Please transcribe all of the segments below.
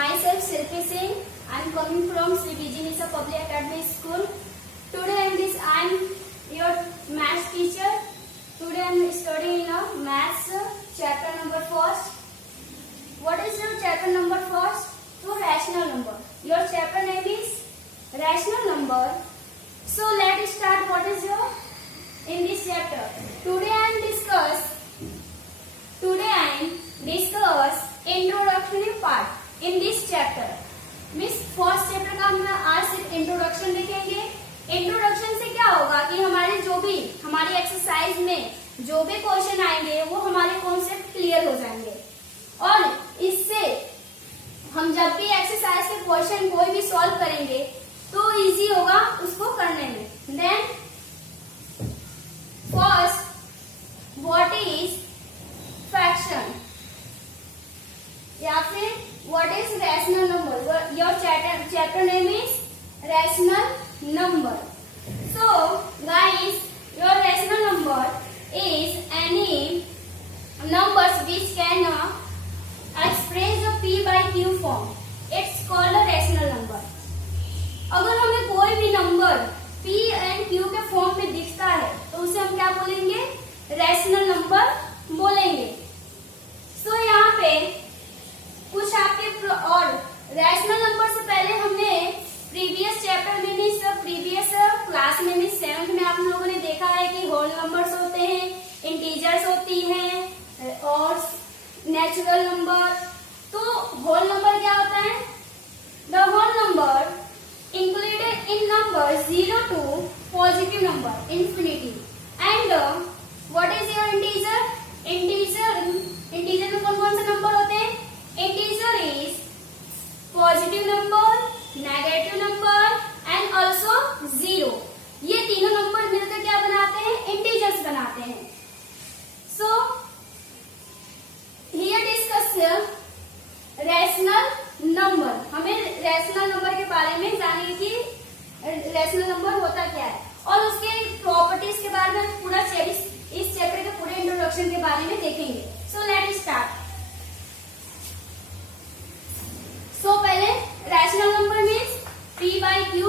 Myself Shilpi Singh. I am coming from Sri B.G. Nisa Public Academy School. Today I am your maths teacher. Today I am studying maths chapter number first. What is your chapter number first? So rational number. Your chapter name is rational number. So let's start. What is your in this chapter? Today I am discuss introductory part in this chapter. Miss first chapter का हम आज सिर्फ introduction देखेंगे. Introduction से क्या होगा कि हमारी एक्सरसाइज में जो भी क्वेश्चन आएंगे वो हमारे कॉन्सेप्ट क्लियर हो जाएंगे और इससे हम जब भी एक्सरसाइज के क्वेश्चन कोई भी सॉल्व करेंगे तो इजी होगा उसको करने में. Then first what is fraction या फिर what is rational number? Your chapter name is rational number. So guys, your rational number is any numbers which can express the p by q form. It's called a rational number. अगर हमें कोई भी number p and q के form में दिखता है तो उसे हम क्या बोलेंगे? रैशनल नंबर बोलेंगे. सो यहाँ पे कुछ आपके और रैशनल नंबर से पहले हमने प्रीवियस चैप्टर में भी प्रीवियस क्लास में भी 7th में आप लोगों ने देखा है कि होल नंबर्स होते हैं, इंटीजर्स होती हैं और नेचुरल नंबर. तो होल नंबर क्या होता है? The whole number included in number 0 to positive number infinity. And what is your integer? Integer में कौन कौन से नंबर होते हैं? Integer is positive number, negative number and also zero. ये तीनों नंबर मिलकर क्या बनाते हैं? इंटीजर्स बनाते हैं. So here discuss rational number. हमें रैशनल नंबर के बारे में जानिए कि रैशनल नंबर होता क्या है और उसके प्रॉपर्टीज के बारे में पूरा इस चैप्टर के पूरे इंट्रोडक्शन के बारे में देखेंगे. So let's start. सो पहले rational number means p by q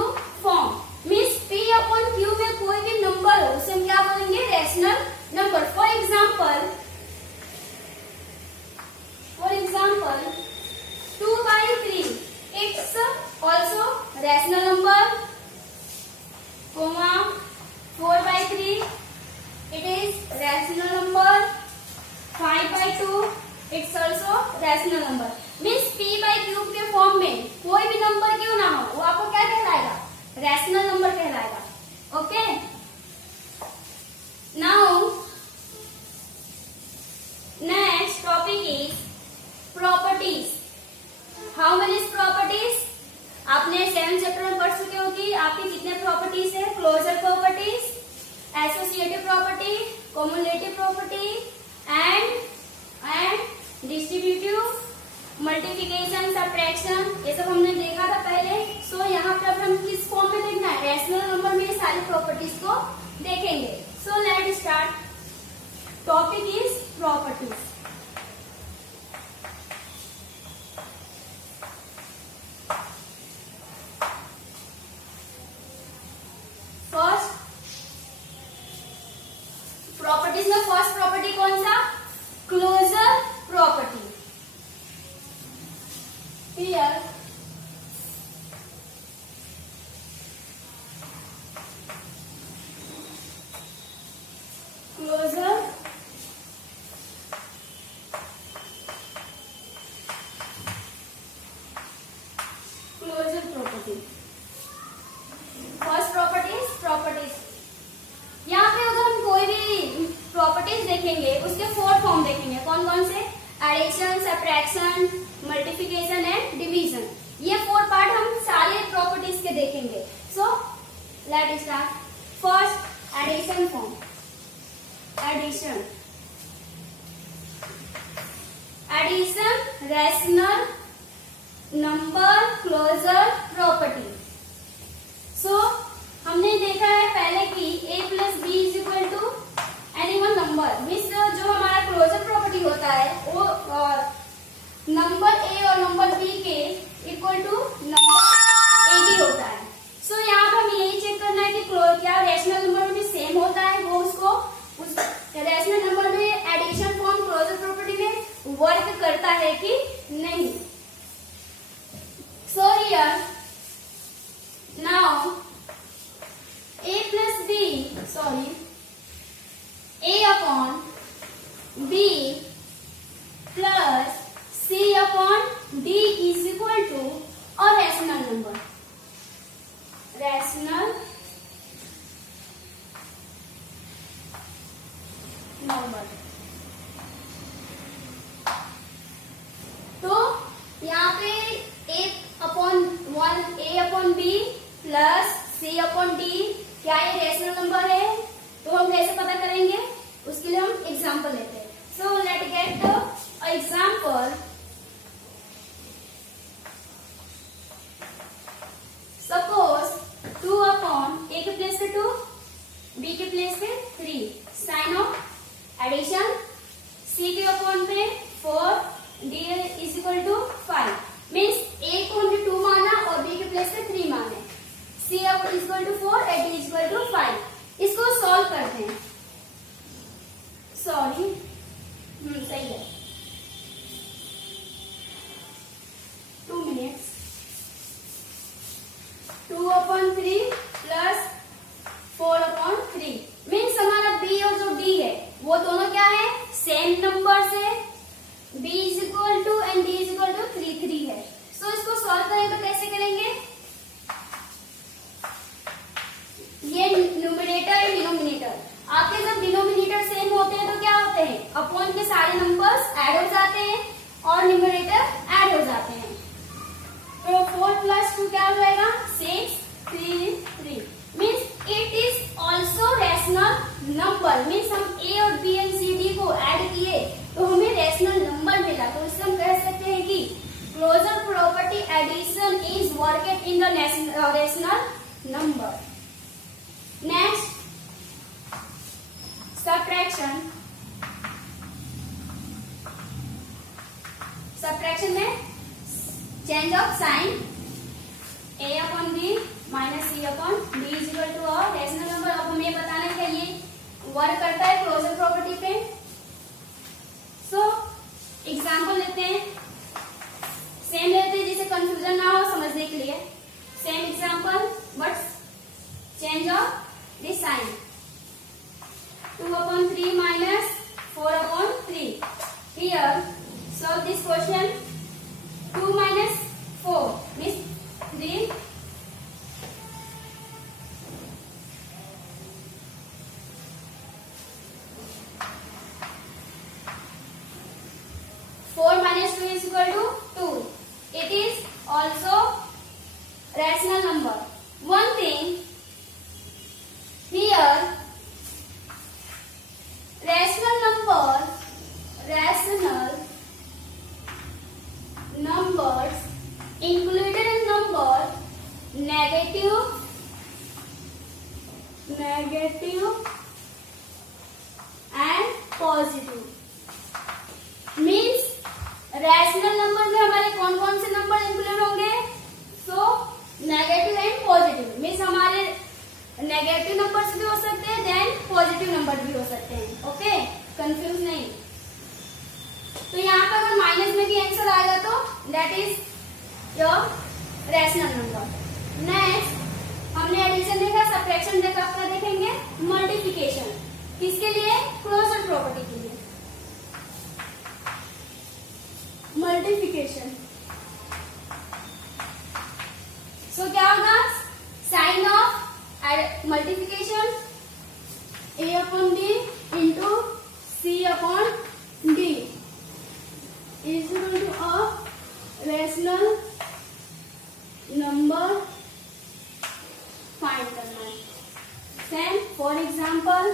form. Means p upon q में कोई भी नंबर हो उसे हम क्या बोलेंगे? Rational number. For example 2 by 3 it's also rational number. 4 by 3 it is rational number. 5 by 2 it's also rational number. Means p by cube के form में कोई भी नंबर क्यों ना हो वो आपको क्या कहलाएगा? रैशनल नंबर कहलाएगा. Okay. Now next topic is properties. How many properties? आपने 7th चैप्टर में पढ़ चुके हो कि आपकी कितने प्रॉपर्टीज है? Closure properties, associative property, commutative property and distributive, multiplication, subtraction, ये सब हमने देखा था पहले. सो यहाँ पर हम किस फॉर्म में देखना है? रैशनल नंबर में सारी प्रॉपर्टीज को देखेंगे. So let's start. Topic is properties. First properties में फर्स्ट प्रॉपर्टी कौन सा? Closure property. Here closure property. First properties. यहाँ पे अगर हम कोई भी प्रॉपर्टीज देखेंगे उसके 4 फॉर्म देखेंगे. कौन कौन से? Addition, subtraction, multiplication and division. ये 4 पार्ट हम सारे प्रॉपर्टीज के देखेंगे. So let's start. First addition form. Addition rational number closure property. So हमने देखा है पहले कि a plus B is equal to any one number. Means जो हमारा क्लोजर प्रॉपर्टी होता है वो नंबर a और नंबर b के वर्क करता है कि नहीं। So here now a plus b, sorry, a upon b plus c upon d is equal to a rational number. Rational number. तो यहाँ पे a upon b plus c upon d क्या ये रेशनल नंबर है? तो हम कैसे पता करेंगे? उसके लिए हम एग्जाम्पल लेते हैं। So let get the example. Suppose 2 upon a के प्लेस पे 2, b के प्लेस पे 3, साइन ऑफ एडिशन, c के अपॉन पे 4, d is equal to 5। Means a को हमने 2 माना और b के प्लेस पे 3 माने। c इज इक्वल टू 4 और d इज इक्वल टू 5। इसको सॉल्व करते हैं। सॉरी, सही है, 2 minutes. 2 upon 3 plus 4 upon 3 means हमारा b और जो d है वो दोनों क्या है? सेम नंबर्स है। b is equal to and d is equal to 3 है। सो इसको सॉल्व करें तो कैसे करेंगे? ये न्यूमरेटर है, डिनोमिनेटर। आपके जब डिनोमिनेटर सेम होते हैं तो क्या होते हैं? अपॉन के सारे नंबर्स ऐड हो जाते हैं और न्यूमरेटर ऐड हो जाते हैं। तो 4 प्लस 2 क्या हो जाएगा? 6, 3 means it is also rational number. Means हम a और b एंड c d को ऐड किए तो हमें रेशनल नंबर मिला। तो इससे हम कह सकते हैं कि closure property addition is worked in the rational number. Next, subtraction. Subtraction में change of sign, a upon b minus c upon d is equal to a rational number. अब हमें बताना है कि ये वर्क करता है क्लोजर प्रॉपर्टी पे। सो एग्जाम्पल लेते हैं, सेम लेते हैं जिससे कंफ्यूजन ना हो समझने के लिए। Same example but change of this sign। 2 upon 3 minus 4 upon 3। Here solve this question। 2 minus 4 means 3। 4 minus 2 is equal to 2। It is also rational number। One thing here, rational numbers included in number negative and positive। Means rational number में हमारे कौन कौन से number include होंगे? So negative and positive. Means हमारे negative numbers भी हो सकते हैं, देन पॉजिटिव नंबर भी हो सकते हैं। ओके, कंफ्यूज नहीं। तो यहाँ पर अगर माइनस में भी आंसर आएगा तो that is your rational number. Next हमने एडिशन देखा, सब्ट्रैक्शन देखा, आपका देखेंगे मल्टीप्लिकेशन। किसके लिए? क्लोजर प्रॉपर्टी के लिए। मल्टीप्लिकेशन सो क्या होगा? Sign of multiplication a upon b into c upon d is equal to a rational number find करना है। Then for example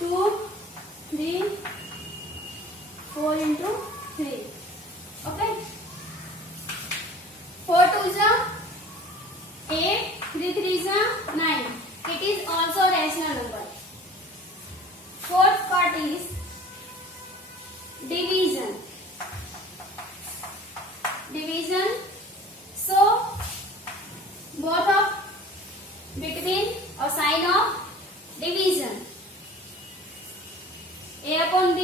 2, 3, 4 into 3। Okay, 4 2 is 8, 3 3 is 9। It is also rational number। Fourth part is division। So both of between or sign of division, a upon b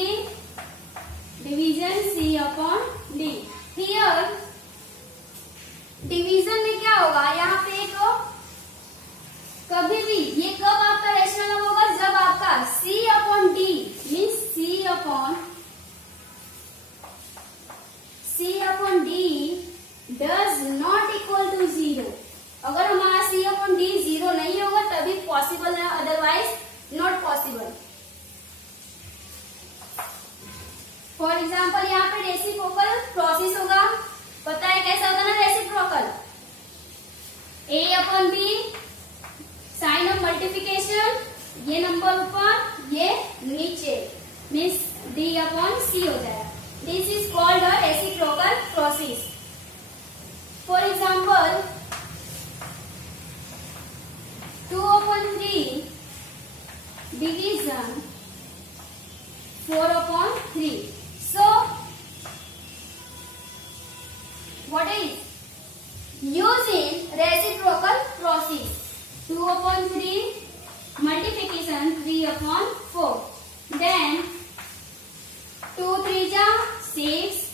upon B, sign of multiplication, ये number ऊपर ये नीचे, means D upon C हो जाएगा. This is called a reciprocal process. For example 2/3 division 4/3. So what is using reciprocal process? 2/3 multiplication 3/4. Then 2 3 जा 6,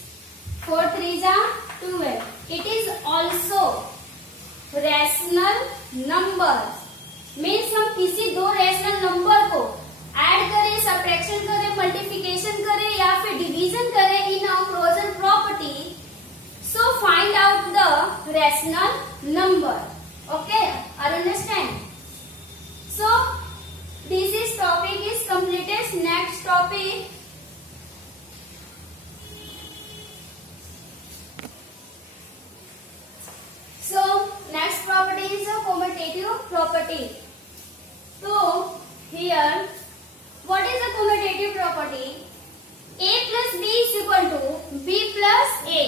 4 3 जा 12. It is also rational number. Means हम किसी दो रैशनल नंबर को ऐड करें, सब्ट्रैक्शन करें, मल्टीप्लिकेशन करें या फिर डिवीजन करें in a closure property, so find out the rational number. Okay, are understand? So this is topic is completed. Next topic next property is a commutative property. So here what is a commutative property? A plus B is equal to B plus A.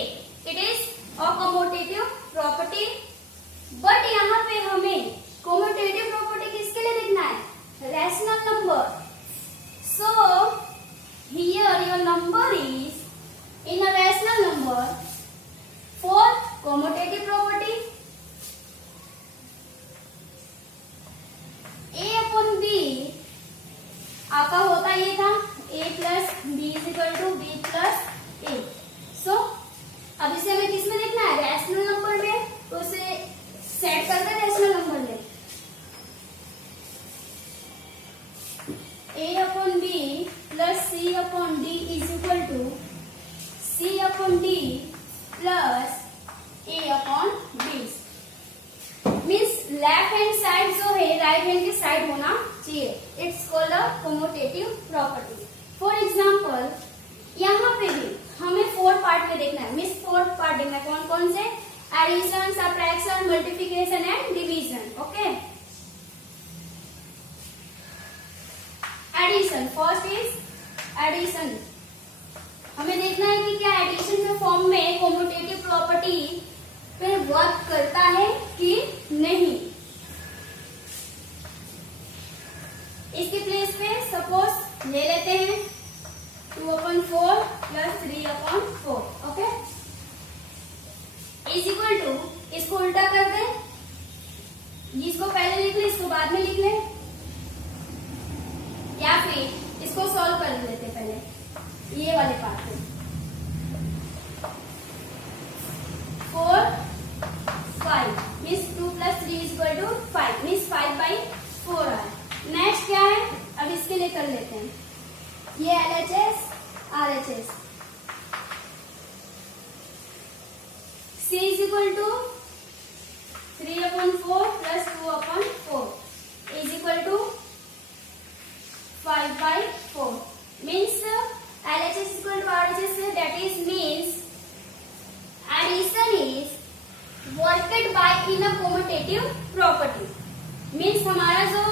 It is a commutative property. But यहाँ पे हमें commutative property किसके लिए देखना है? Rational number. So here your number is in a rational number for commutative property. A upon B आपका होता ये था A plus B is equal to B plus A. So अब इसे हमें किस में देखना है? रैशनल नंबर में. तो उसे सेट करते हैं रैशनल नंबर में. A upon B plus C upon D is equal to C upon D plus A upon B. Means left hand side जो है राइट हैंड की साइड होना चाहिए. It's called a commutative property. For example यहाँ पे भी हमें 4 part में देखना है. मीन्स 4 पार्ट देखना है. कौन कौन से? Addition, subtraction, multiplication and division. Okay, addition. First is addition. हमें देखना है कि क्या एडिशन के फॉर्म में कम्यूटेटिव प्रॉपर्टी फिर वर्क करता है कि नहीं. इसके प्लेस पे सपोज ले लेते हैं 2/4 plus 3/4. Okay, is equal to, इसको उल्टा कर दे. इसको पहले लिख ले, इसको बाद में लिख ले, या फिर इसको सॉल्व कर लेते पहले ये वाले पार्ट में. 4 5 means 2 plus 3 is equal to 5 means 5/4 है. नेक्स्ट क्या है? अब इसके लिए कर लेते हैं ये LHS RHS. C is equal to 3/4 plus 2/4 is equal to 5/4 means LHS is equal to RHS. That is means addition is worked by in a commutative property. means हमारा जो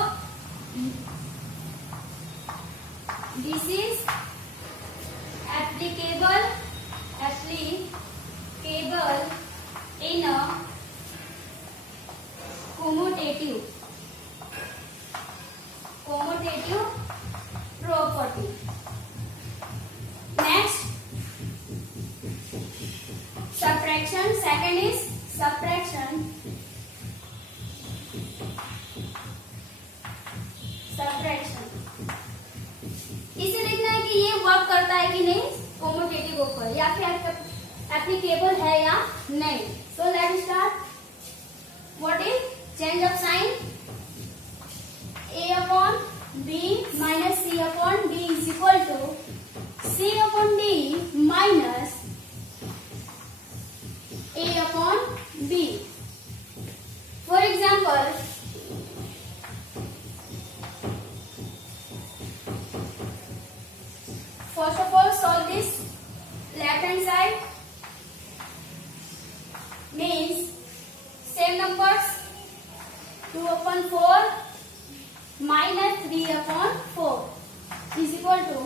this is applicable in a commutative property. Next, subtraction. Second is subtraction. इसे देखना है कि ये work करता है कि नहीं कम्यूटेटिव ऊपर, या फिर एप्लीकेबल है या नहीं. सो let's start. What is change of sign? A upon B minus C upon D is equal to C upon D minus A upon B. For example, first of all solve this. Left hand side means same numbers 2/4 minus 3/4 is equal to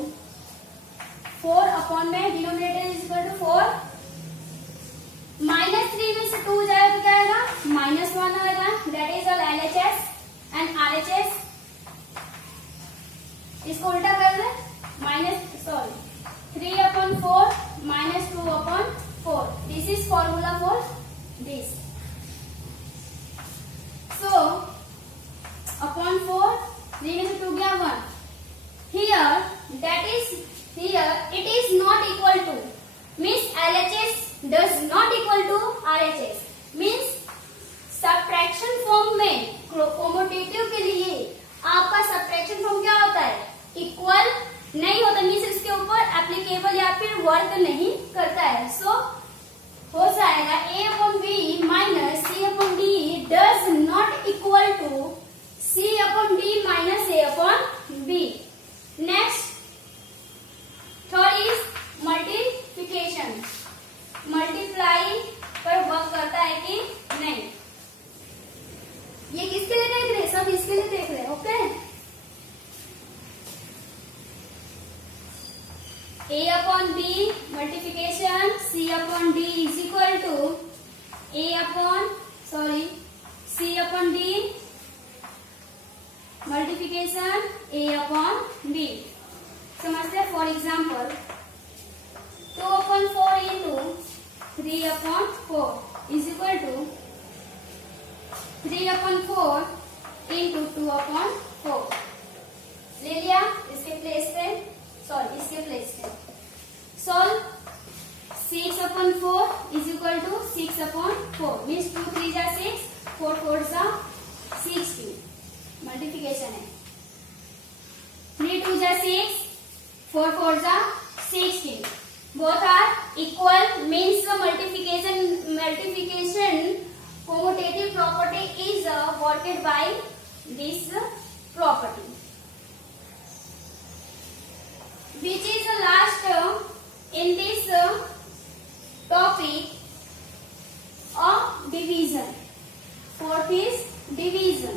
4 upon में denominator is equal to 4 -3 में से 2 जाए तो क्या आएगा -1 आएगा। That is all LHS and RHS। इसको उल्टा कर दे 3/4 -2/4 this is formula for this. So upon 4 3 में से 2 गया 1 here that is here it is not equal to means LHS does not equal to RHS means subtraction form में कोमोटेटिव के लिए आपका सबट्रैक्शन फॉर्म क्या होता है इक्वल नहीं होता मीन्स इसके ऊपर एप्लीकेबल या फिर वर्क नहीं करता है। सो हो जाएगा A/B minus C/D does not equal to C/D minus A/B। Next third is multiplication. Multiply पर वर्क करता है कि नहीं ये किसके लिए देख रहे हैं सब इसके लिए देख रहे हैं। Okay A/B multiplication C/D is equal to C/D multiplication A/B। समझते हैं। For example 2/4 into 3/4 is equal to 3/4 into 2/4 ले लिया इसके प्लेस पे इसके प्लेस पे solve 6/4 is equal to 6/4 means 2 3 जा 6 4 4 जा 16 मल्टीप्लिकेशन है 3 2 जा 6 4 4 जा 16 both are equal means the multiplication commutative property is worked by this property which is the last in this topic of division. Fourth is division.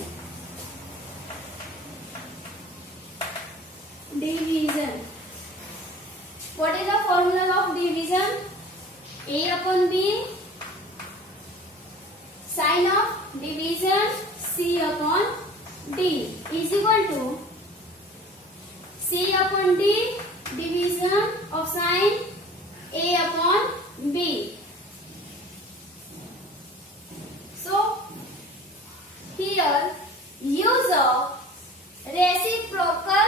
What is the formula of division? A/B sign of division C/D is equal to C/D division of sign A/B. So here use of reciprocal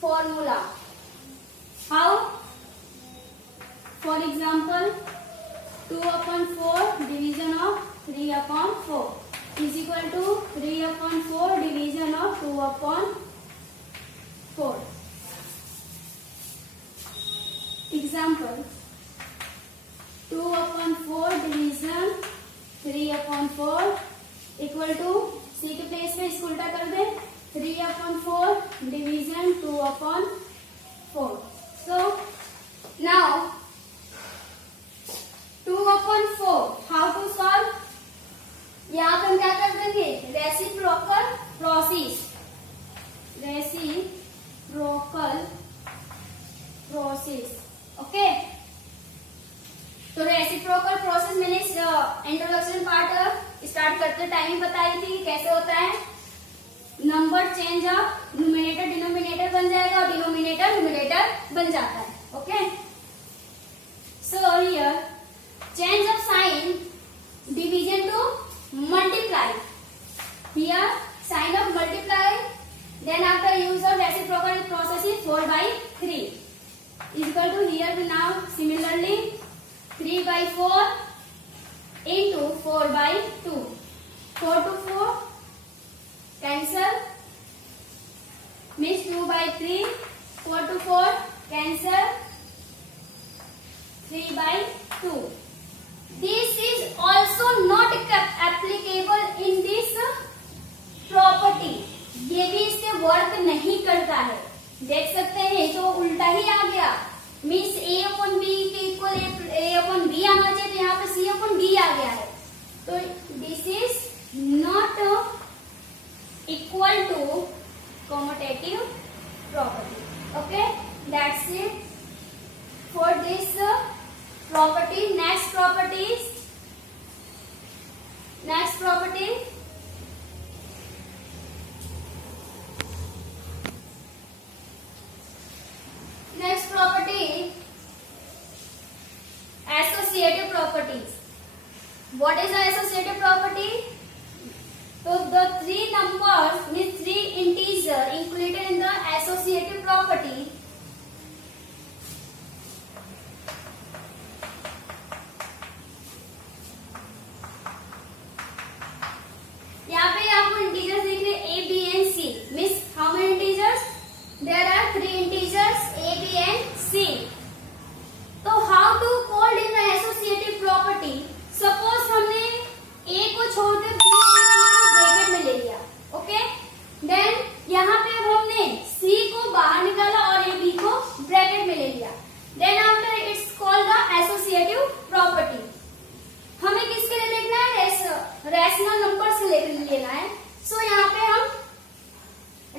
formula. How? For example 2/4 division of 3/4 is equal to 3/4 division of 2/4. Example 2/4 division 3/4 equal to C के place पे इसको उल्टा कर दे 3/4 division 2/4. So now 2/4 how to solve? यहाँ पर हम क्या कर देंगे रेसिप्रोकल प्रोसेस ओके। तो रेसिप्रोकल प्रोसेस मैंने इंट्रोडक्शन पार्ट स्टार्ट करते टाइम ही बताई थी कैसे होता है। Number change of numerator denominator बन जाएगा और डिनोमिनेटर न्यूमरेटर बन जाता है। Okay so here change of sign division to multiply here sign of multiply then after use of reciprocal process is 4/3 is equal to here we now similarly 3/4 into 4/2 4 to 4 cancel means 2/3 4 to 4 cancel 3/2 this is also not applicable in this property ये भी इससे work नहीं करता है। देख सकते हैं जो उल्टा ही आ गया मीन्स A/B के इक्वल A/B आना चाहिए तो यहाँ पे C/D आ गया है तो this is to commutative property. Okay, that's it for this property. Next property. Next property. Next property, associative properties. What is the associative property? So the three numbers means three integer included in the associative property यहाँ पे आपको integers दिख रहे A, B and C. Means how many integers? There are three integers A, B and C. तो how to call in the associative property? Suppose हमने A को छोड़कर B और C को ब्रैकेट में ले लिया. Okay? Then यहाँ पे हमने C को बाहर निकाला और A, B को ब्रैकेट में ले लिया. Then after it's called the associative property. हमें किसके लिए देखना है? रैशनल नंबर्स के लिए लेना है. सो यहाँ पे हम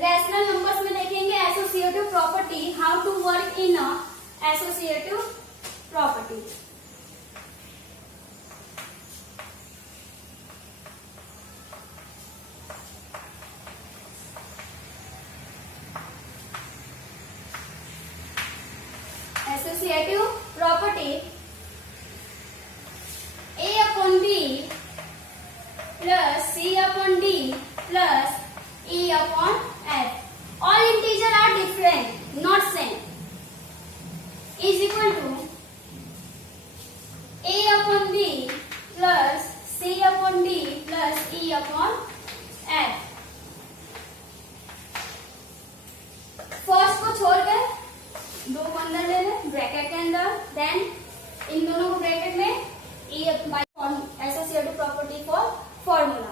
रैशनल नंबर्स में देखेंगे associative property, how to work in associative property. Associative property A upon B plus C upon D plus E upon F. All integers are different, not same. Is equal to A upon B plus C upon D plus E upon F. First को छोड़कर दो को अंदर ले लें bracket के अंदर. Then in दोनों को ब्रैकेट में E by associative property for formula.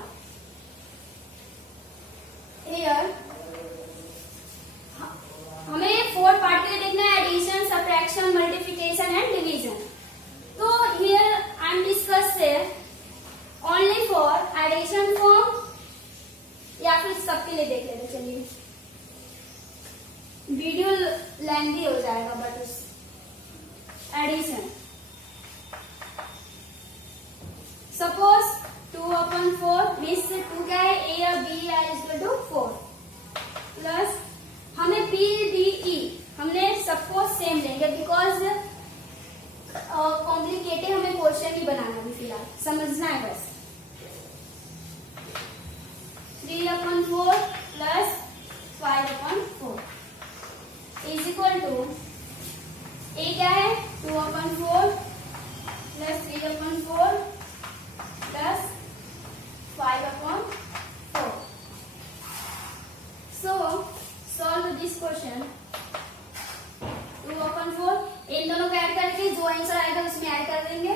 Here हमें 4 पार्ट के लिए देखना है addition, subtraction, multiplication and division. तो here I am discuss only for addition form या फिर सबके लिए देख लेते. चलिए वीडियो लेंथी हो जाएगा but addition. Suppose 2 upon 4 means 2 क्या है? A और B are equal to 4 plus हमें P, D, E हमने सबको सेम लेंगे बिकॉज कॉम्प्लिकेटेड हमें क्वेश्चन ही बनाना भी फिलहाल समझना है बस. 3 upon 4 plus 5 upon 4 is equal to A क्या है? 2 upon 4 plus 3 upon 4 plus 5 upon 4. So solve this question. 2 upon 4 इन दोनों को ऐड करके जो आंसर आएगा उसमें ऐड कर देंगे.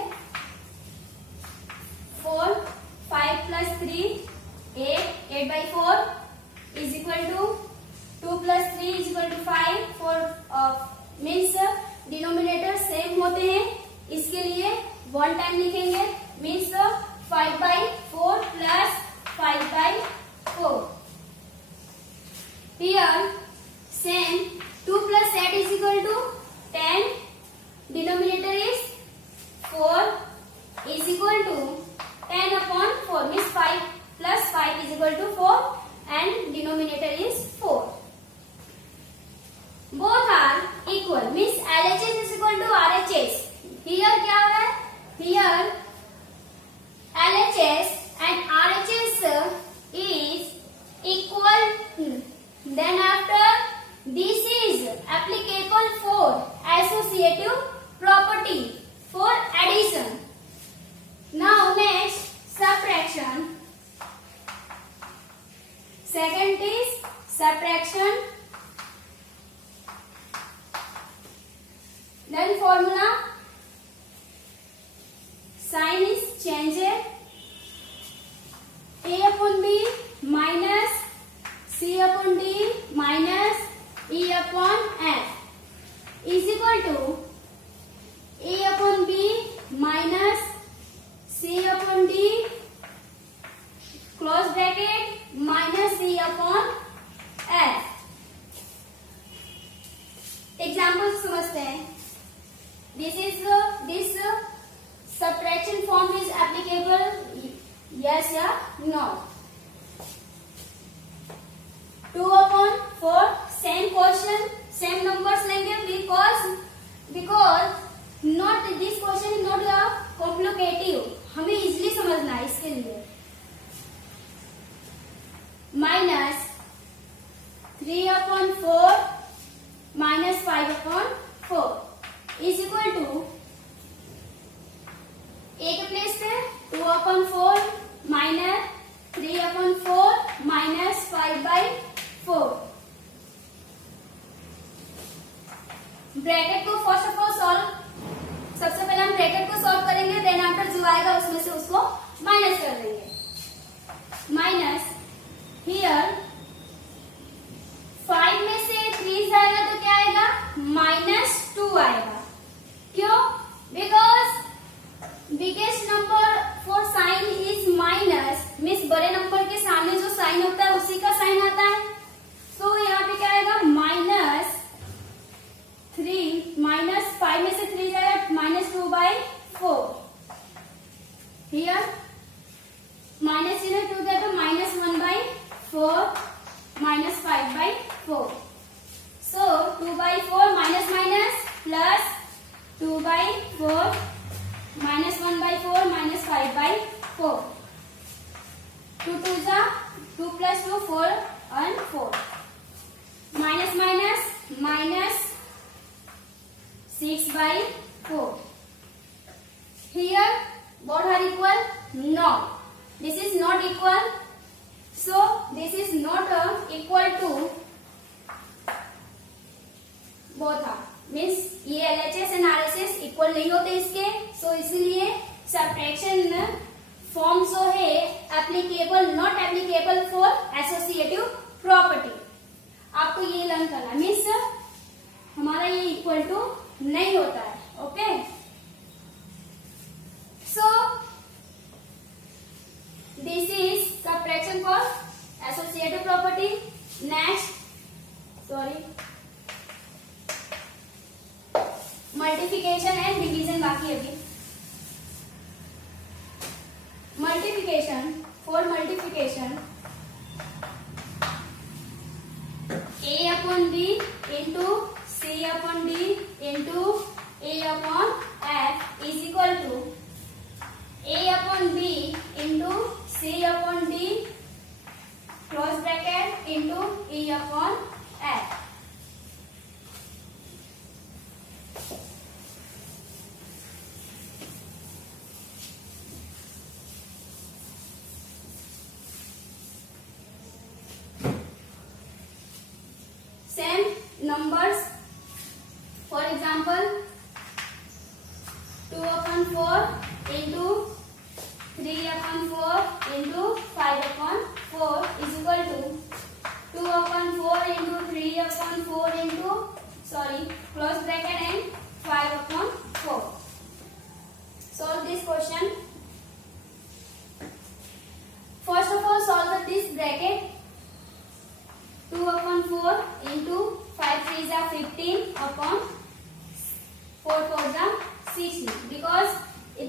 4 5 plus 3 8 by 4 is equal to 2 plus 3 is equal to 5. 4 means denominator same होते हैं इसके लिए 1 टाइम लिखेंगे. Means 5 by 4 plus 5 by 4. Here same 2 plus 8 is equal to 10. Denominator is 4 is equal to 10 upon 4 means 5 plus 5 is equal to 4 and denominator is 4. Both are equal means LHS is equal to RHS. Here क्या हो रहा है? Here LHS and RHS is equal. Then after this is applicable for associative property for addition. Now next subtraction. Second is subtraction. Then formula sign is changed. A upon B minus C upon D minus E upon F is equal to A upon B minus C upon D close bracket minus E upon yes या not? 2/4 same question, same numbers लेंगे because not this question is not complicative, हमें easily समझना है इसके लिए। Minus 3/4 minus 5/4 is equal to एक place पे 2/4 minus 3/4 minus 5/4। Bracket को फर्स्ट ऑफ ऑल सॉल्व, सबसे पहले हम ब्रैकेट को सॉल्व करेंगे, देन आफ्टर जो आएगा उसमें से उसको माइनस कर देंगे। माइनस हियर 5 में से 3 जाएगा तो क्या आएगा? -2 आएगा। क्यों? Because biggest number for sign is minus, means बड़े नंबर के सामने जो साइन होता है उसी का साइन आता है। तो यहाँ पे क्या आएगा? -3 माइनस 5 में से 3 जाएगा -2/4। हियर माइनस चिन्ह 2 गया तो -1/4 माइनस 5/4। सो 2/4 minus minus plus 2/4 minus 1/4 minus 5/4। 2 2 जा 2 + 2 4 and 4 minus minus minus 6/4। Here both are equal? No, this is not equal. So this is not equal to both are, means ये LHS and RHS equal नहीं होते इसके, so इसलिए subtraction form जो है applicable, not applicable for associative property. आपको ये learn करना, मीन्स हमारा ये इक्वल टू नहीं होता है। Okay, so this is subtraction for associative property. Next, sorry, multiplication and division बाकी अभी। Multiplication, for multiplication A/B into C/D into A/F is equal to A/B into C/D close bracket into E/F। Same numbers, for example 2/4 into 3/4 into 5/4 is equal to 2/4 into 3/4 into, sorry, close bracket and 5/4. Solve this question. First of all solve this bracket. 2/4 into 5 3s are 15 upon 4 4s are 16, because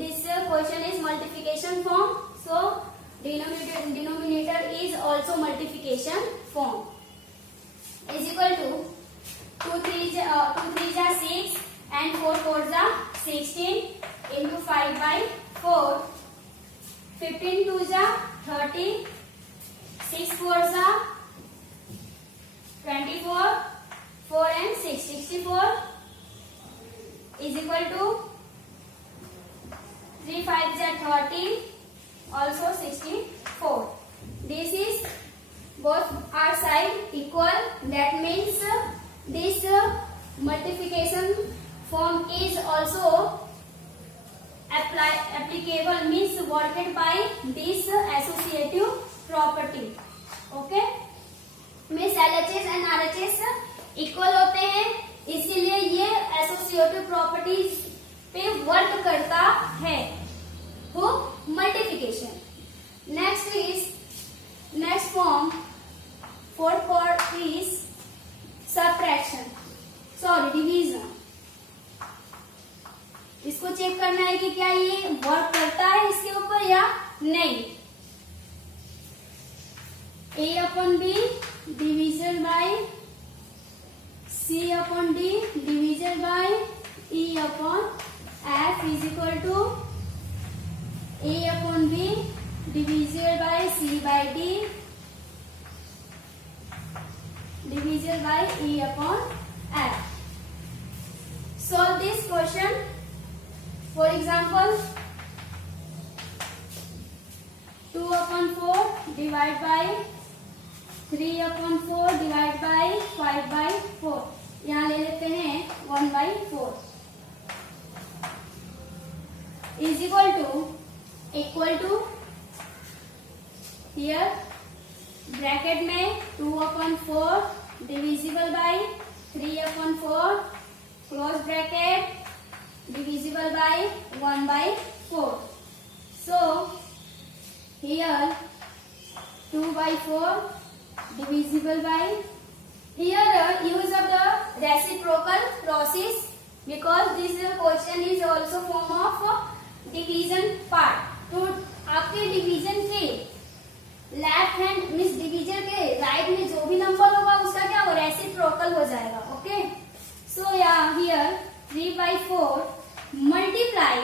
this question is multiplication form, so denominator is also multiplication form, is equal to 2 3s are 6 and 4 4s are 16 into 5/4, 15 2s are 30, 6 4s are 24, 4 and 6, 64 is equal to 3 5s are 30, also 64. This is both are side equal, that means this multiplication form is also applicable, means worked by this associative property. Okay, means LHS and RHS equal होते हैं, इसीलिए ये associative properties पे work करता है। हो multiplication. Next form, fourth part is subtraction, sorry division. इसको check करना है कि क्या ये वर्क करता है इसके ऊपर या नहीं। upon B divided by C upon D divided by E upon F is equal to A upon B divided by C by D divided by E upon F. Solve this question. For example, 2 upon 4 divided by 3 upon 4 divided by 5 by 4. यहाँ ले लेते हैं 1 by 4 is equal to here bracket में 2 upon 4 divisible by 3 upon 4 close bracket divisible by 1 by 4. So here 2 by 4 divisible by, here use of the reciprocal process because this question is also form of division part. तो आपके division के left hand means division के right में जो भी number होगा उसका क्या हो रेसिप्रोकल हो जाएगा. ओके, सो या हियर 3 by 4 मल्टीप्लाई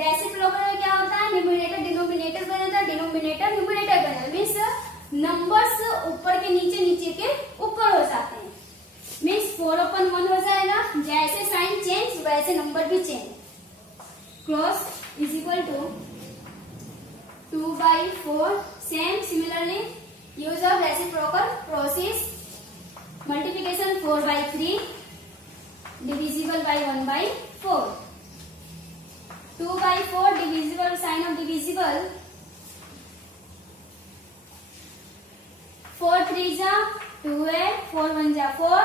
रेसिप्रोकल में क्या होता है न्यूमरेटर डिनोमिनेटर बन जाता है, डिनोमिनेटर न्यूमरेटर बन जाता है. मीन्स नंबर्स ऊपर के नीचे के ऊपर हो जाते हैं. मीन्स 4 upon 1 हो जाएगा. जैसे साइन चेंज वैसे नंबर भी change. Close is equal to 2 by 4. Same similarly use of reciprocal process. Multiplication 4 by 3 divisible by 1 by 4. 2 by 4 divisible, sign of divisible. 4 3 जा 2 है, 4 1 जा 4.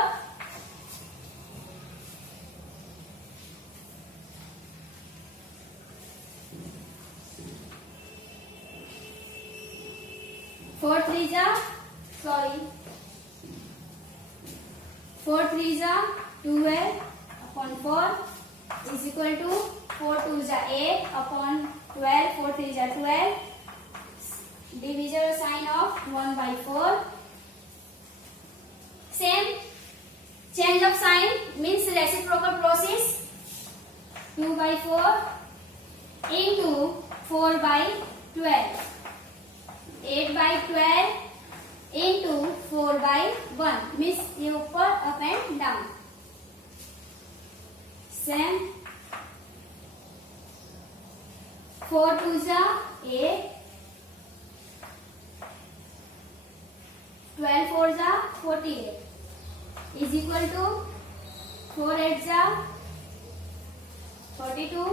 4 3 जा 4 3 जा 2 है upon 4 is equal to 4 2 जा 8 upon 12. 4 3 जा 12. Division sign of 1 by 4. Same change of sign means reciprocal process. 2 by 4 into 4 by 12. 8 by 12 into 4 by 1 means ये ऊपर up and down. Same 4 2 जा 8. 12 4 जा 48 is equal to 4 8 जा 42.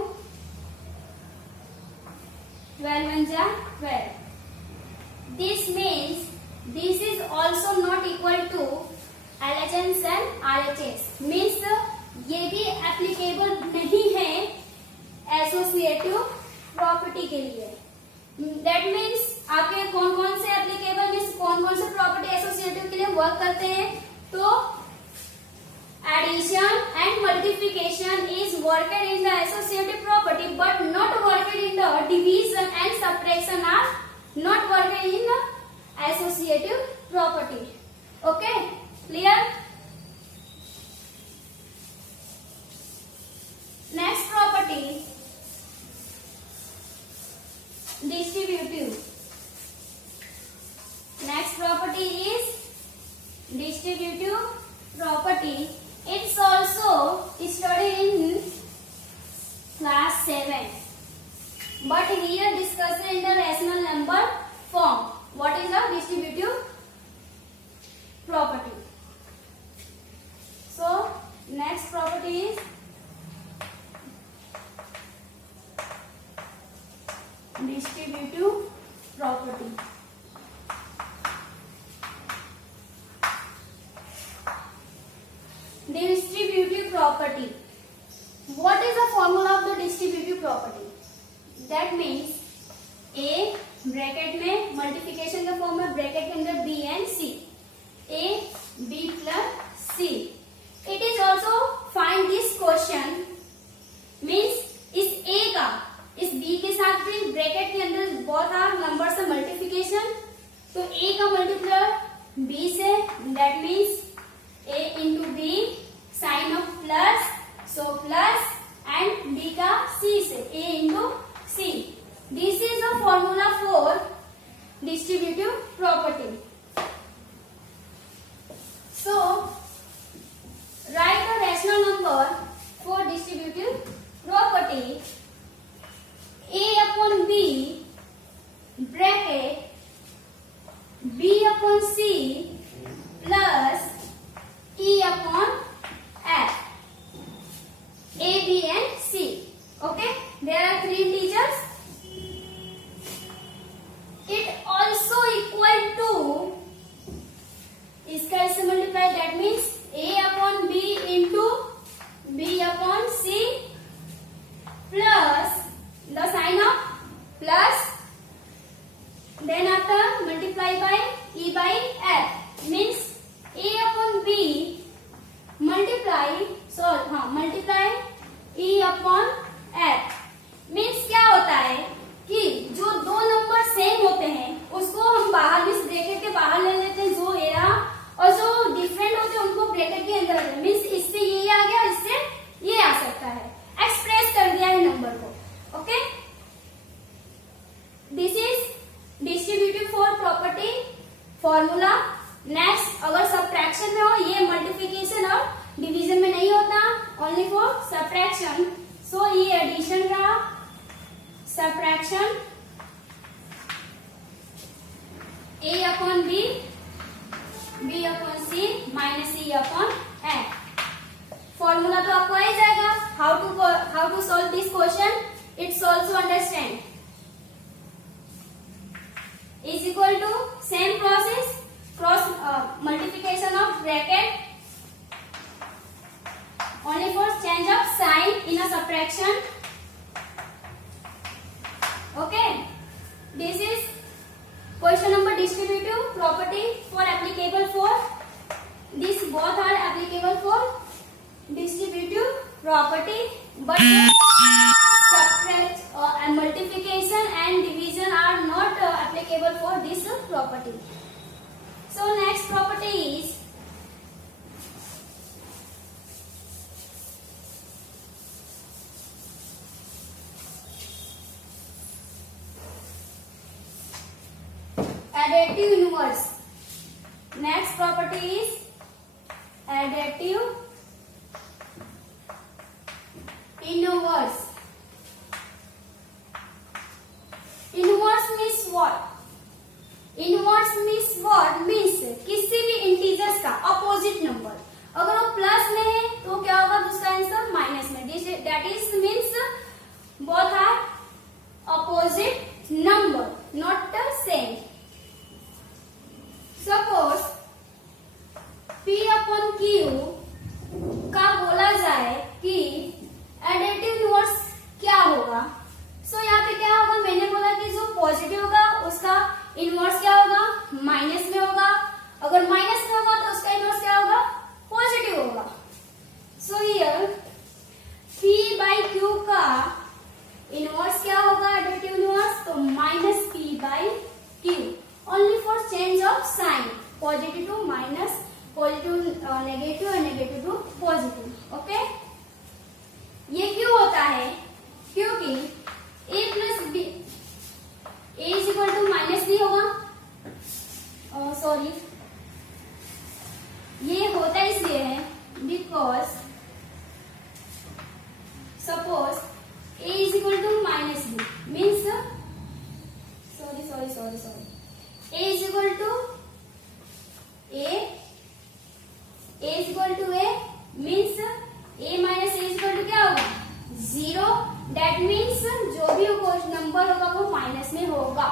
12 1 जा 12. This means this is also not equal to LHS and RHS. Means ये भी applicable नहीं है एसोसिएटिव प्रॉपर्टी के लिए. दैट मीन्स आपके कौन कौन से एप्लीकेबल मीन्स कौन कौन से प्रॉपर्टी एसोसिएटिव के लिए वर्क करते हैं. तो addition and multiplication is worked in the associative property but not worked in the division and subtraction are not worked in the associative property. Okay, clear. Next property distributive. Next property is distributive property. It's also studied in class 7, but here discussed in the rational number form. What is a distributive property? So next property is distributive property. तो A का multiply B से, that means A into B, sign of plus, so plus, and B का C से, A into C. This is the formula for distributive property. So write the rational number for distributive property. A upon B bracket B upon C plus E upon F. A, B and C. Okay, there are three integers. It also equal to, इसका इससे multiply, that means a upon b into b upon c plus the sign of plus, then after multiply by e by f, means a upon b multiply multiply e upon f. Means क्या होता है कि जो दो number same होते हैं उसको हम बाहर में ब्रैकेट के बाहर ले लेते हैं, जो ए रहा, और जो डिफरेंट होते हैं उनको ब्रैकेट के अंदर रखते हैं. मीन्स इससे ये आ गया, इससे ये आ सकता है, एक्सप्रेस कर दिया है नंबर को. Okay, this is distributive for property formula. Next, अगर सब्ट्रैक्शन में हो, ये मल्टीप्लिकेशन और डिवीजन में नहीं होता, ओनली फॉर सब्ट्रैक्शन. सो ये एडिशन रहा, subtraction a upon b, b upon c minus e upon f. Formula तो आपको आ ही जाएगा. How to solve this question, it's also understand. Is equal to same process, cross multiplication of bracket, only for change of sign in a subtraction. Okay, this is question number distributive property for applicable for this, both are applicable for distributive property, but subtract multiplication and division are not applicable for this property. So next property is additive inverse. Next property is additive inverse. Inverse means what? Inverse means what? Means किसी भी integers का opposite number, अगर वो plus में है तो क्या होगा, उसका आंसर माइनस में. That is means both are opposite number, not the same. Suppose P upon Q का बोला जाए कि एडिटिव इनवर्स क्या होगा. सो यहाँ पे क्या होगा, मैंने बोला कि जो पॉजिटिव होगा उसका इनवर्स क्या होगा, माइनस में होगा. अगर माइनस में होगा तो उसका इनवर्स क्या होगा, पॉजिटिव होगा. So here P by Q का इनवर्स क्या होगा, एडिटिव इनवर्स, तो minus P by Q, only for change of sign, positive to minus, positive negative और negative to positive. ओके, ये क्यों होता है, क्योंकि a plus b, a is equal to minus b होगा. सॉरी, ये होता इसलिए है because suppose a is equal to minus b means, sorry a is equal to a is equal to a means a minus a is equal to क्या होगा, 0. that means जो भी number होगा वो माइनस में होगा.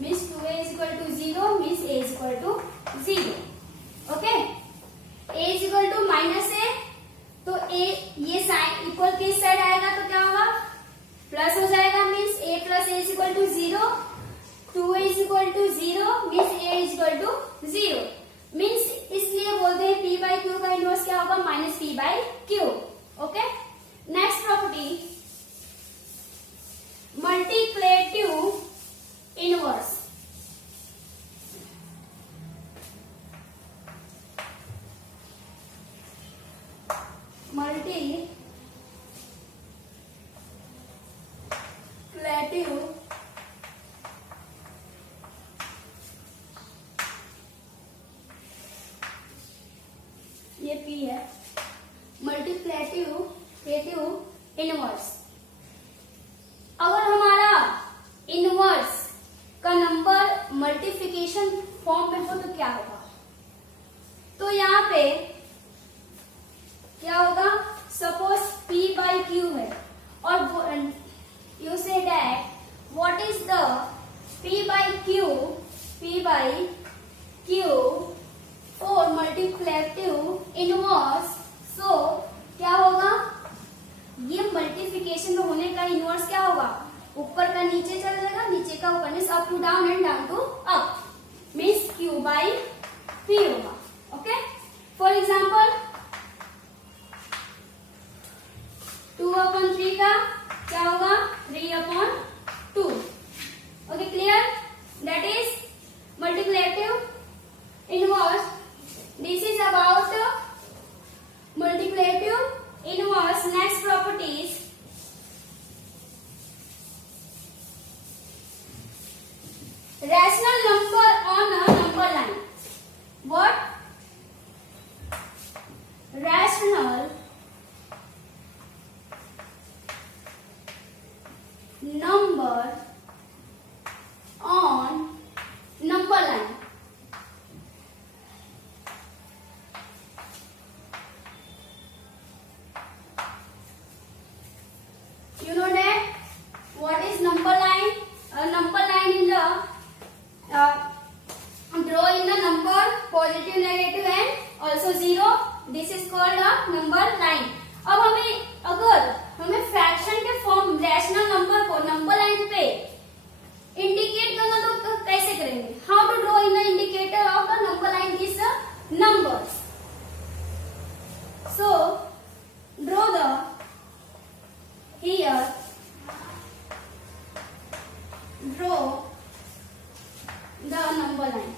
means 2a is equal to 0 means a is equal to 0. okay, a is equal to minus a, तो a ये साइन इक्वल किस साइड आएगा तो क्या होगा, प्लस हो जाएगा. Means a plus a is equal to 0, 2a is equal to 0 means a is equal to 0. Means इसलिए बोलते हैं p बाई क्यू का इनवर्स क्या होगा, minus p by q. Okay, next property multiplicative inverse. Multiplicative ये P है, मल्टीप्लेटिव inverse. अगर हमारा इनवर्स का नंबर मल्टीप्लिकेशन फॉर्म में हो तो क्या होगा? तो यहाँ पे क्या होगा? सपोज P by Q है और you say that what is the P by Q for multiplicative inverse। so क्या होगा? ये मल्टीप्लिकेशन में होने का इनवर्स क्या होगा? ऊपर का नीचे चल जाएगा, नीचे का ऊपर, means up to down and down to up, means Q by P होगा। ओके, फॉर एग्जाम्पल 2/3 का क्या होगा? 3/2। Okay, clear? That is multiplicative inverse. This is about multiplicative inverse. Next properties, rational number on a number line। what? rational number on number line। you know that what is number line? A number line in the draw in the number positive, negative and also zero। this is called a number line। अब अगर हमें fraction के form rational number को number line पे indicate करना तो कैसे करेंगे? How to draw in the indicator of the number line this numbers. So draw the here, draw the number line।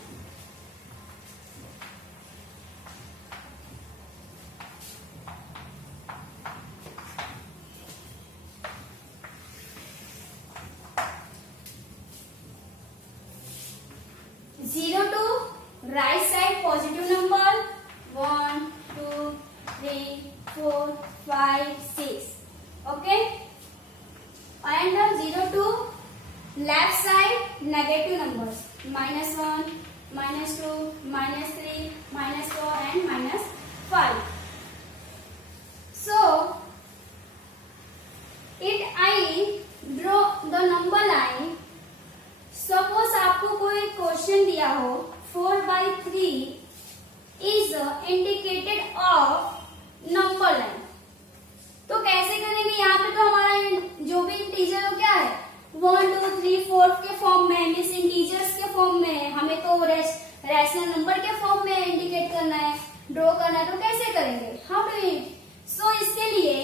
zero to right side positive number 1 2 3 4 5 6। okay, and 0 to left side negative numbers -1 -2 -3 -4 and -5। so if I draw the number line, suppose आपको कोई question दिया हो 4/3 is indicated of number line, तो कैसे करेंगे? यहाँ पे तो हमारा जो भी इंटीजर हो क्या है? 1 2 3 4 के फॉर्म में, मीन्स इंटीजर्स के फॉर्म में। हमें तो रैशनल नंबर के फॉर्म में इंडिकेट करना है, ड्रॉ करना है, तो कैसे करेंगे? How do it? सो इसके लिए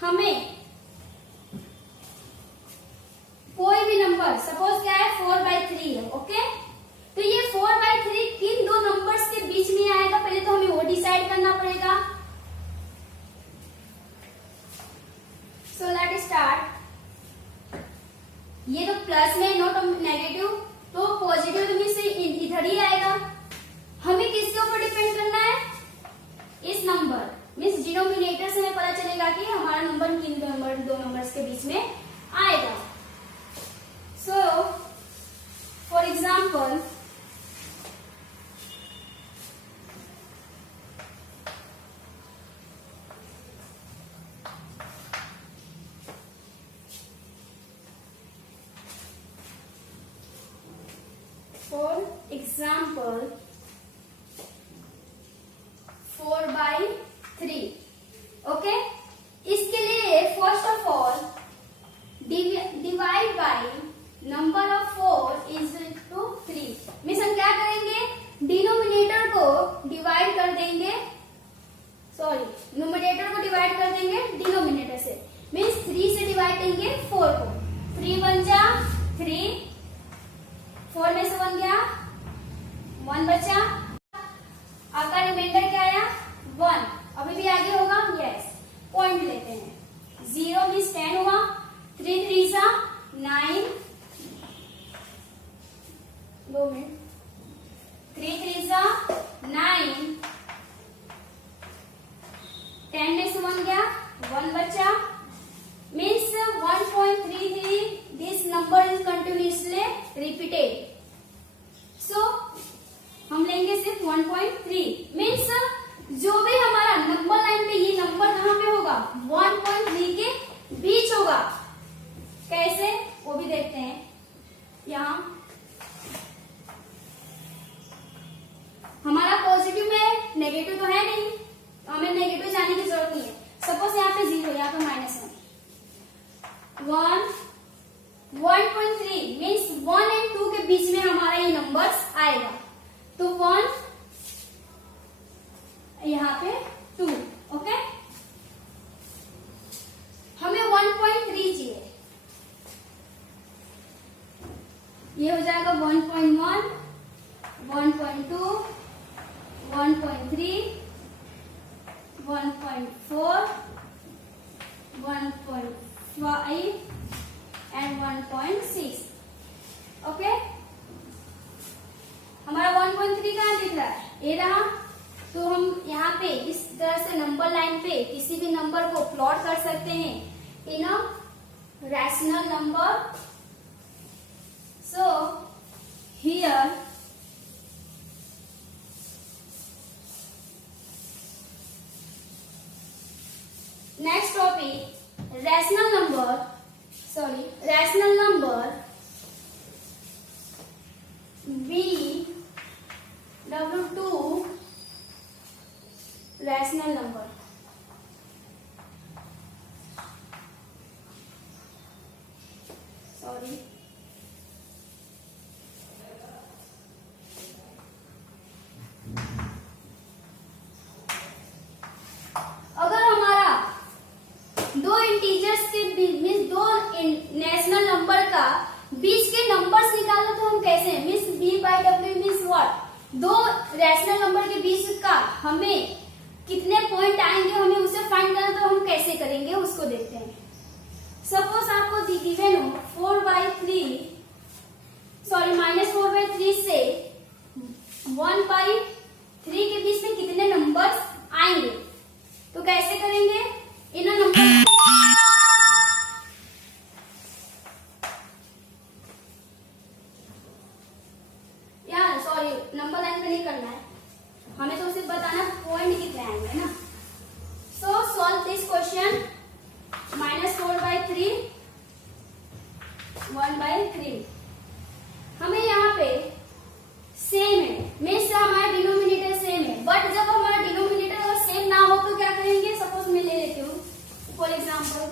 हमें कोई भी नंबर, सपोज क्या है 4/3 है। ओके, तो ये 4/3 किन दो नंबर्स के बीच में आएगा, पहले तो हमें वो डिसाइड करना पड़ेगा। So let start. ये तो प्लस में, नॉट नेगेटिव, तो पॉजिटिव में से इधर ही आएगा। हमें किसके ऊपर डिपेंड करना है? इस नंबर, मीन्स डिनोमिनेटर से हमें पता चलेगा कि हमारा नंबर किन दो नंबर्स के बीच में आएगा। So, for example, for example 4/3। Okay, इसके लिए first of all divide by number of 4 is to 3। Means हम क्या करेंगे? डिनोमिनेटर को डिवाइड कर देंगे, सॉरी न्यूमरेटर को डिवाइड कर देंगे डिनोमिनेटर से, मीन्स 3 से डिवाइड देंगे 4 को। 3 1 जा 3, 4 में से 1 गया, 1 बचा, आपका रिमाइंडर क्या आया 1, अभी भी आगे होगा, यस, पॉइंट लेते हैं, 0 मीन्स 10 हुआ, 3 3 सा 9, 2 मिनट, 3 3 सा 9, 10 में से 1 गया, 1 बचा, means 1.33, this number is continuously repeated, so हम लेंगे सिर्फ 1.3, means जो भी हमारा नंबर लाइन पे ये नंबर कहाँ पे होगा 1.3 के बीच होगा, कैसे वो भी देखते हैं, यहाँ हमारा पॉजिटिव में नेगेटिव तो है नहीं, हमें नेगेटिव जाने की जरूरत नहीं है, सपोज यहाँ पे 0, यहाँ पे -1, 1.3 मीन्स 1 और 2 के बीच में हमारा ये नंबर्स आएगा, तो 1 यहाँ पे 2, ओके, हमें 1.3 चाहिए, ये हो जाएगा 1.1, 1.2, 1.3, 1.4, 1.5 एंड 1.6, ओके, हमारा 1.3 कहाँ दिख रहा है, ये रहा, तो हम यहाँ पे इस तरह से नंबर लाइन पे किसी भी नंबर को प्लॉट कर सकते हैं in a rational number, so here next topic, rational number BW2 rational number, sorry, अगर हमारा दो इंटीजर्स के बीच मीन्स दो नेशनल नंबर का बीच के नंबर्स निकालो तो हम कैसे मीन्स B/W मीन्स व्हाट, दो रैशनल नंबर के बीच का हमें कितने पॉइंट आएंगे हमें उसे फाइंड करना, तो हम कैसे करेंगे उसको देखते हैं। सपोज आपको गिवन हो -4/3 से 1/3 के बीच में कितने नंबर्स आएंगे, तो कैसे करेंगे, इन नंबर नंबर लाइन पे नहीं करना है, हमें तो सिर्फ बताना पॉइंट कितने आएंगे ना। सो सॉल्व दिस क्वेश्चन, -4/3, 1/3, हमें यहाँ पे सेम है, मीन्स हमारा डिनोमिनेटर सेम है, बट जब हमारा डिनोमिनेटर अगर सेम ना हो तो क्या करेंगे, सपोज मैं ले लेती हूँ फॉर एग्जाम्पल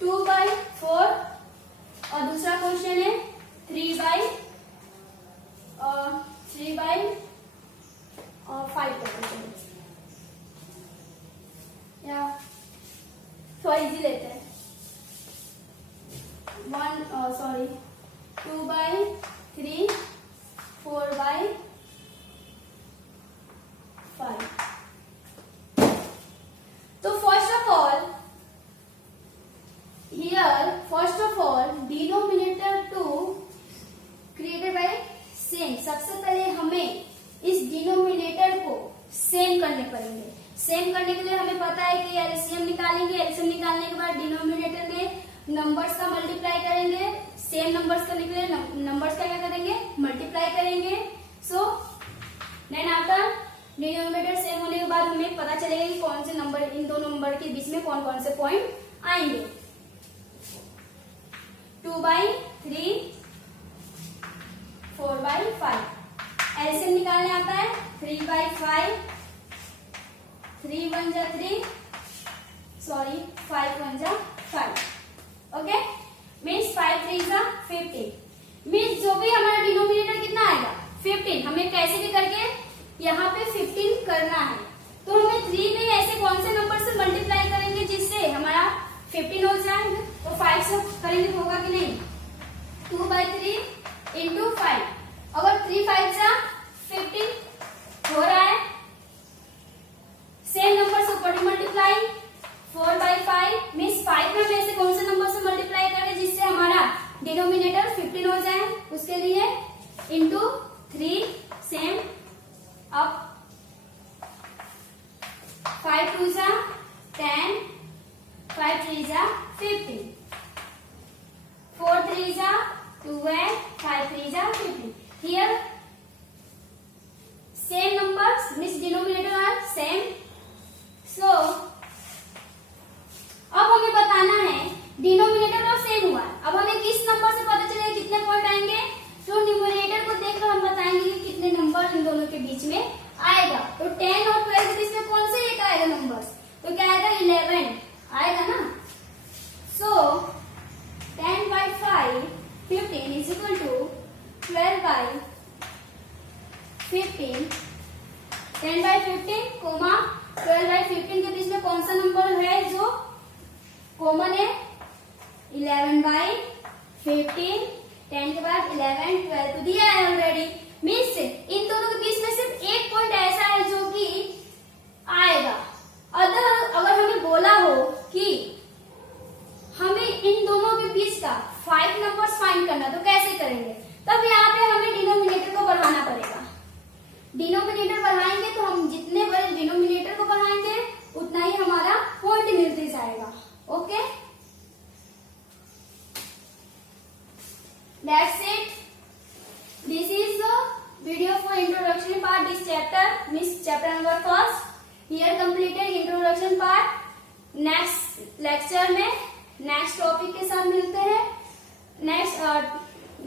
2/4 और दूसरा क्वेश्चन है 3/5 या थोड़ा इजी लेते हैं, 2/3, 4/5, तो first of all denominator 2 created by same, सबसे पहले हमें इस डिनोमिनेटर को सेम करने पड़ेंगे। सेम करने के लिए हमें पता है कि एलसीएम निकालेंगे, एलसीएम निकालने के बाद डिनोमिनेटर में नंबर्स का मल्टीप्लाई करेंगे, सेम नंबर्स करने के लिए नंबर्स का क्या करेंगे, मल्टीप्लाई करेंगे। So then after denominator same होने के बाद हमें पता चलेगा कि कौन से नंबर, इन दो नंबर के बीच में कौन कौन से पॉइंट आएंगे। 2/3, 4/5, एलसीएम निकालने आता है 3/5, 3 1 जा 3, 5 1 जा 5, ओके, मीन्स 5 3 जा 15, मीन्स जो भी हमारा डिनोमिनेटर कितना आएगा 15, हमें कैसे भी करके यहाँ पे 15 करना है, तो हमें 3 में ऐसे कौन से नंबर से मल्टीप्लाई करेंगे जिससे हमारा 15 हो जाए, तो 5 से करेंगे तो होगा कि नहीं? 2/3 इंटू 5, अगर 3 5 जा 15 हो रहा है। सेम नंबर से ऊपर मल्टीप्लाई 4/5 मीन्स 5 में से कौन से नंबर से मल्टीप्लाई करें जिससे हमारा डिनोमिनेटर 15 हो जाए, उसके लिए इंटू 3 सेम अब 5 2 जा 10, 5 3 जा 15, 4 3 जा 12, 5 3 जा 15. Here same numbers means denominator are same. So अब हमें बताना है डिनोमिनेटर और सेम हुआ, अब हमें किस नंबर से पता चलेगा कितने पॉइंट आएंगे? तो न्यूमरेटर को देखकर हम बताएंगे कि कितने नंबर इन दोनों के बीच में आएगा। तो 10 और 12 के बीच में कौन से एक आएगा नंबर? तो क्या आएगा? 11 आएगा ना। सो 10/5 15 इज इक्वल टू 12/15, 10/15 कोमा 12/15 के बीच में कौन सा नंबर है जो कॉमन है? 11/15, 10 के बाद 11 12 तो दिया है ऑलरेडी। मीन्स इन दोनों के बीच में सिर्फ एक पॉइंट ऐसा है जो कि आएगा। अगर हमें बोला हो कि हमें इन दोनों के बीच का 5 नंबर्स फाइंड करना, तो कैसे करेंगे? तब यहाँ पे हमें डिनोमिनेटर को बढ़ाना पड़ेगा। डिनोमिनेटर बढ़ाएंगे तो हम जितने बड़े डिनोमिनेटर को बढ़ाएंगे उतना ही हमारा पॉइंट मिलते जाएगा। Okay, that's it. This is the video for introduction part. This chapter means chapter number first. Here completed introduction part. Next lecture में next topic के साथ मिलते हैं।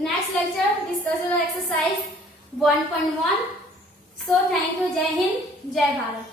Next lecture discussion exercise 1.1. So thank you. जय हिंद, जय भारत।